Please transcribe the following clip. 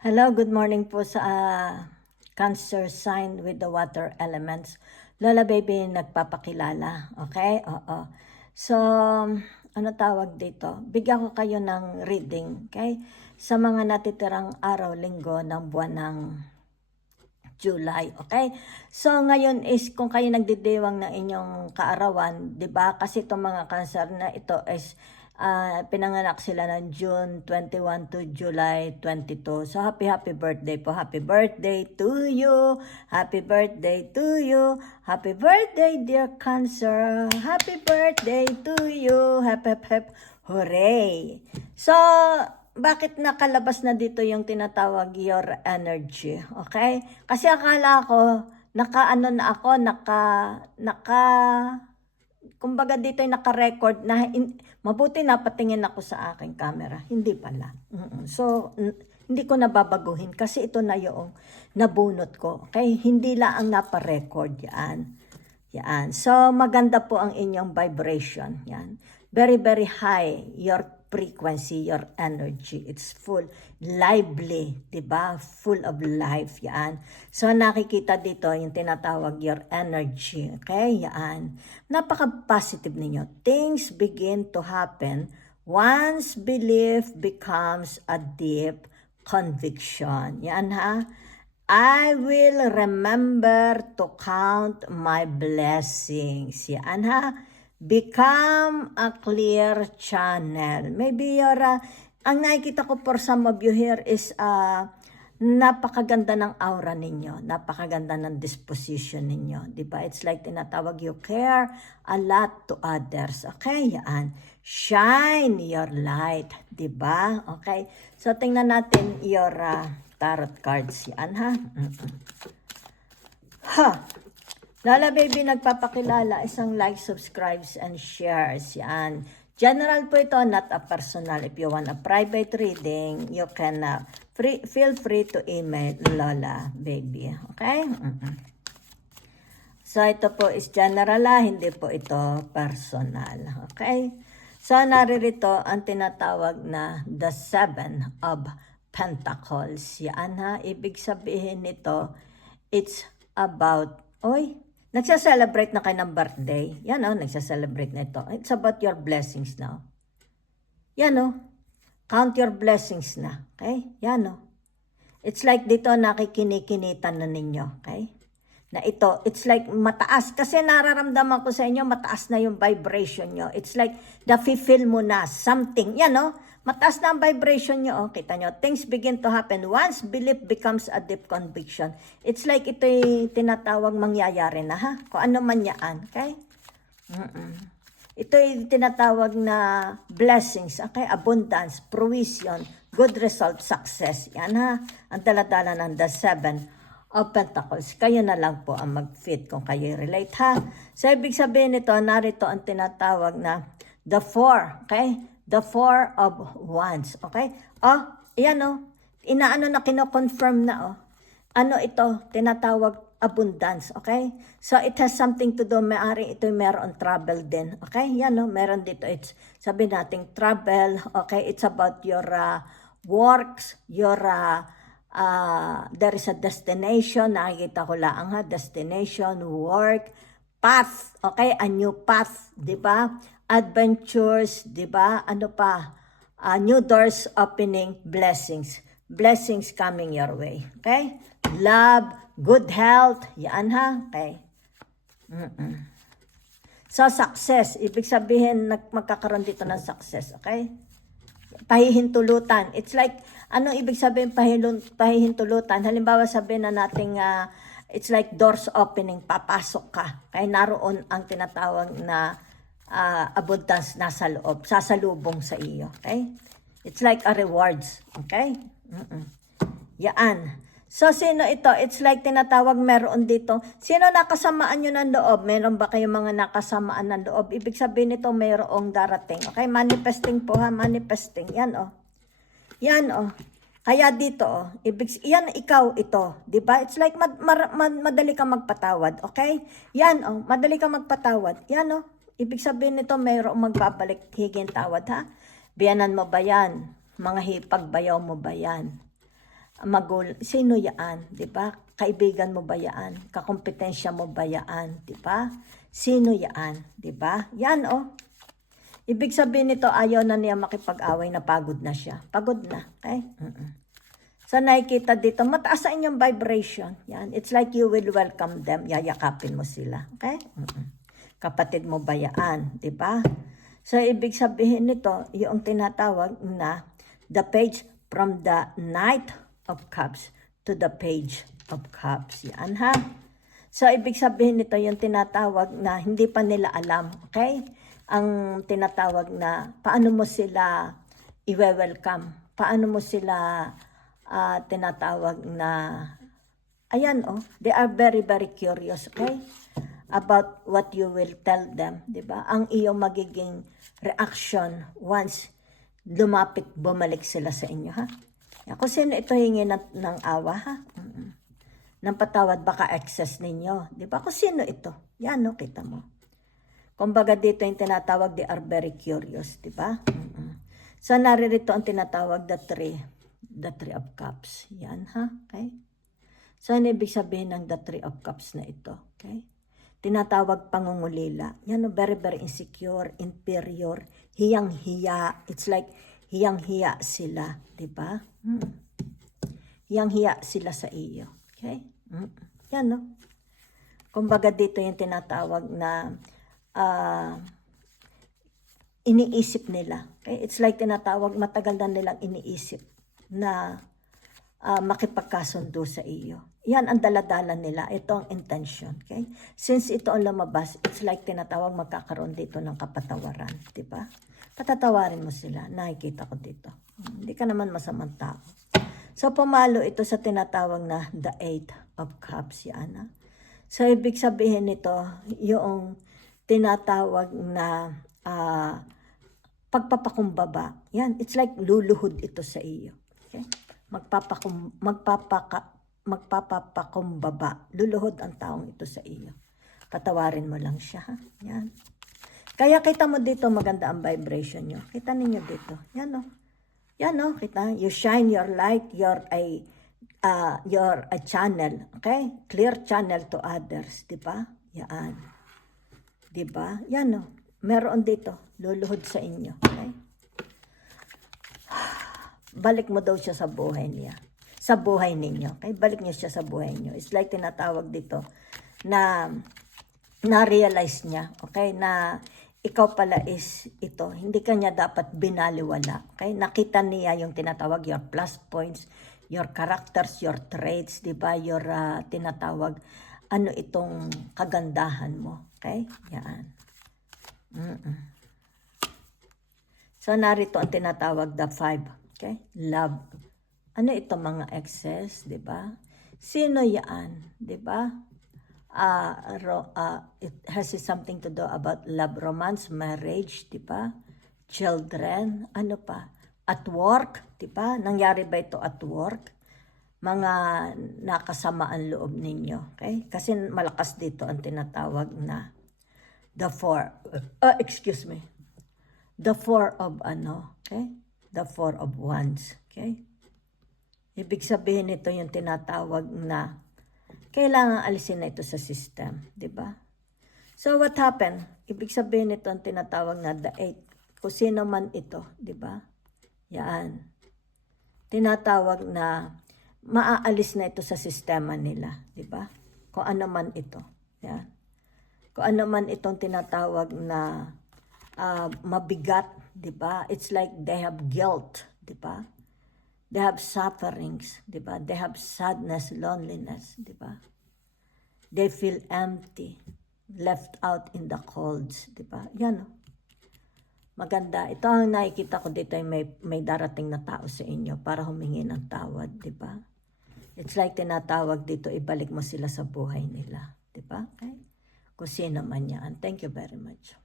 Hello, good morning po sa ah, Cancer sign with the water elements. Lola baby, nagpapakilala. Okay? Oo. So, ano tawag dito? Bigyan ko kayo ng reading. Okay? Sa mga natitirang araw, linggo ng buwan ng July, okay? So ngayon is kung kayo nagdidiwang ng inyong kaarawan, 'di ba? Kasi itong mga cancer na ito is ah, pinanganak sila ng June 21 to July 22. So happy happy birthday po. Happy birthday to you. Happy birthday to you. Happy birthday dear cancer. Happy birthday to you. Hep hep hep. Hooray. So bakit nakalabas na dito yung tinatawag your energy, okay? Kasi akala ko, naka ano na ako, naka, naka, kumbaga dito yung naka-record na in, mabuti na patingin ako sa aking camera. Hindi pala. Mm-mm. So, hindi ko nababaguhin kasi ito na yung nabunot ko. Okay? Hindi lang ang napa-record yan. Yan. So, maganda po ang inyong vibration. Yan. Very, very high your frequency, your energy. It's full, lively, di ba? Full of life, yan. So, nakikita dito yung tinatawag your energy, okay? Yan. Napaka-positive ninyo. Things begin to happen once belief becomes a deep conviction. Yan ha. I will remember to count my blessings. Yan ha. Become a clear channel. Maybe you're, uh, ang nakikita ko for some of you here is, uh, napakaganda ng aura ninyo, napakaganda ng disposition ninyo, di ba? It's like tinatawag you care a lot to others, okay? Yan. Shine your light, di ba? Okay? So, tingnan natin your uh, tarot cards yan, ha? Mm-mm. Ha! Lala Baby nagpapakilala, isang like, subscribes, and shares. Yan. General po ito, not a personal. If you want a private reading, you can uh, free, feel free to email Lola Baby. Okay? So, ito po is general ah, hindi po ito personal. Okay? So, naririto ang tinatawag na the Seven of Pentacles. Yan ha. Ibig sabihin nito, it's about, oy, nagsaselebrate na kayo ng birthday. Yan o, nagsaselebrate na ito. It's about your blessings now. Yan o. Count your blessings na. Okay? Yan o. It's like dito nakikinikinita na ninyo. Okay? na ito, it's like mataas. Kasi nararamdaman ko sa inyo, mataas na yung vibration nyo. It's like, nafe-feel mo na something. Yan, no? Mataas na ang vibration nyo. Oh, kita nyo, things begin to happen. Once belief becomes a deep conviction, it's like ito'y tinatawag mangyayari na, ha? Kung ano man yan, okay? Mm-mm. Ito'y tinatawag na blessings, okay? Abundance, provision, good result, success. Yan, ha? Ang daladala ng the seven of Pentacles. Kayo na lang po ang mag-fit kung kayo relate ha. So, ibig sabihin nito, narito ang tinatawag na the four, okay? The four of wands, okay? Oh, yan oh. Inaano na kino-confirm na oh. Ano ito? Tinatawag abundance, okay? So, it has something to do, may-ari ito meron travel din, okay? Yan oh, meron dito. It's, sabi natin, travel, okay? It's about your uh, works, your uh, uh, there is a destination, nakikita ko lang ha, destination, work, path, okay, a new path, di ba? Adventures, di ba? Ano pa? Uh, new doors opening, blessings. Blessings coming your way, okay? Love, good health, yan ha, okay? Mm-mm. So, success, ibig sabihin, magkakaroon dito ng success, okay? pahihintulutan. It's like, anong ibig sabihin pahilun, pahihintulutan? Halimbawa sabihin na nating, ah, it's like doors opening, papasok ka. Kaya naroon ang tinatawag na ah, abundance nasa loob, sasalubong sa iyo. Okay? It's like a rewards. Okay? Mm-mm. Yaan. So, sino ito? It's like tinatawag meron dito. Sino nakasamaan nyo ng loob? Meron ba kayong mga nakasamaan ng loob? Ibig sabihin nito mayroong darating. Okay, manifesting po ha, manifesting. Yan oh. Yan oh. Kaya dito oh, ibig yan ikaw ito, 'di ba? It's like mad, mar, mad- madali kang magpatawad, okay? Yan oh, madali kang magpatawad. Yan oh. Ibig sabihin nito mayroong magbabalik higing tawad ha. Biyanan mo ba yan? Mga hipagbayaw mo ba yan? magul sino yaan, 'di ba? Kaibigan mo ba yaan? Kakompetensya mo ba yaan, 'di ba? Sino yaan, 'di ba? Yan oh. Ibig sabihin nito ayaw na niya makipag-away na pagod na siya. Pagod na, okay? Mm-mm. So nakikita dito, mataas sa inyong vibration. Yan. It's like you will welcome them. Yayakapin mo sila. Okay? Mm-mm. Kapatid mo ba yan? Di ba? So ibig sabihin nito, yung tinatawag na the page from the Knight of Cups to the page of Cups. Yan ha? So ibig sabihin nito yung tinatawag na hindi pa nila alam. Okay? Ang tinatawag na paano mo sila i-welcome. Paano mo sila ah, tinatawag na ayan oh, they are very very curious, okay? About what you will tell them, 'di ba? Ang iyong magiging reaction once lumapit bumalik sila sa inyo, ha? Kung sino ito hingi ng, ng awa, ha? Mm-mm. Ng patawad, baka excess ninyo. Di ba? Kung sino ito? Yan, no? Kita mo. Kumbaga dito yung tinatawag, they are very curious, di ba? Mm-mm. So, naririto ang tinatawag, the three, the three of cups. Yan, ha? Okay? So, ano ibig sabihin ng the three of cups na ito? Okay? Tinatawag pangungulila. Yan, very, very insecure, inferior, hiyang-hiya. It's like, hiyang-hiya sila, di ba? Hmm. Hiyang-hiya sila sa iyo. Okay? Mm. Yan, no? Kumbaga dito yung tinatawag na ah, iniisip nila. Okay? It's like tinatawag, matagal na nilang iniisip na ah, makipagkasundo sa iyo. Yan ang daladala nila. Ito ang intention. Okay? Since ito ang lumabas, it's like tinatawag magkakaroon dito ng kapatawaran. Di ba? Patatawarin mo sila. Nakikita ko dito. Hmm, Hindi ka naman masamang tao. So, pumalo ito sa tinatawag na the Eight of Cups. Yan. ah. So, ibig sabihin nito, yung tinatawag na ah, pagpapakumbaba. Yan, it's like luluhod ito sa iyo. Okay? Magpapakum, magpapaka, magpapapakumbaba. Luluhod ang taong ito sa iyo. Patawarin mo lang siya. Ha? Yan. Kaya kita mo dito maganda ang vibration nyo. Kita ninyo dito. Yan o. Yan o, kita. You shine your light, you're a, uh, you're a channel. Okay? Clear channel to others. Di ba? Yan. Di ba? Yan o. Meron dito. Luluhod sa inyo. Okay? Balik mo daw siya sa buhay niya. Sa buhay ninyo. Okay? Balik niyo siya sa buhay niyo. It's like tinatawag dito na na-realize niya, okay, na ikaw pala is ito, hindi kanya dapat binaliwala, okay? Nakita niya yung tinatawag your plus points, your characters, your traits, di ba? Your ah, tinatawag, ano itong kagandahan mo, okay? Yan. Mm-mm. So, narito ang tinatawag the five, okay? Love. Ano ito mga excess, di ba? Sino yan, di ba? uh, ro- uh, it has something to do about love, romance, marriage, di ba? Children, ano pa? At work, di ba? Nangyari ba ito at work? Mga nakasamaan loob ninyo, okay? Kasi malakas dito ang tinatawag na the four, uh, excuse me, the four of ano, okay? The four of wands, okay? Ibig sabihin nito yung tinatawag na kailangan alisin na ito sa system, di ba? So what happened? Ibig sabihin nito ang tinatawag na the eight. Kung sino man ito, di ba? Yan. Tinatawag na maaalis na ito sa sistema nila, di ba? Kung ano man ito. Yan. Kung ano man itong tinatawag na ah, mabigat, di ba? It's like they have guilt, di ba? They have sufferings, di ba? They have sadness, loneliness, di ba? They feel empty, left out in the colds, di ba? Yan, oh. Maganda. Ito ang nakikita ko dito ay may, may darating na tao sa inyo para humingi ng tawad, di ba? It's like tinatawag dito, ibalik mo sila sa buhay nila. Di ba? Okay? Kung sino man yan. Thank you very much.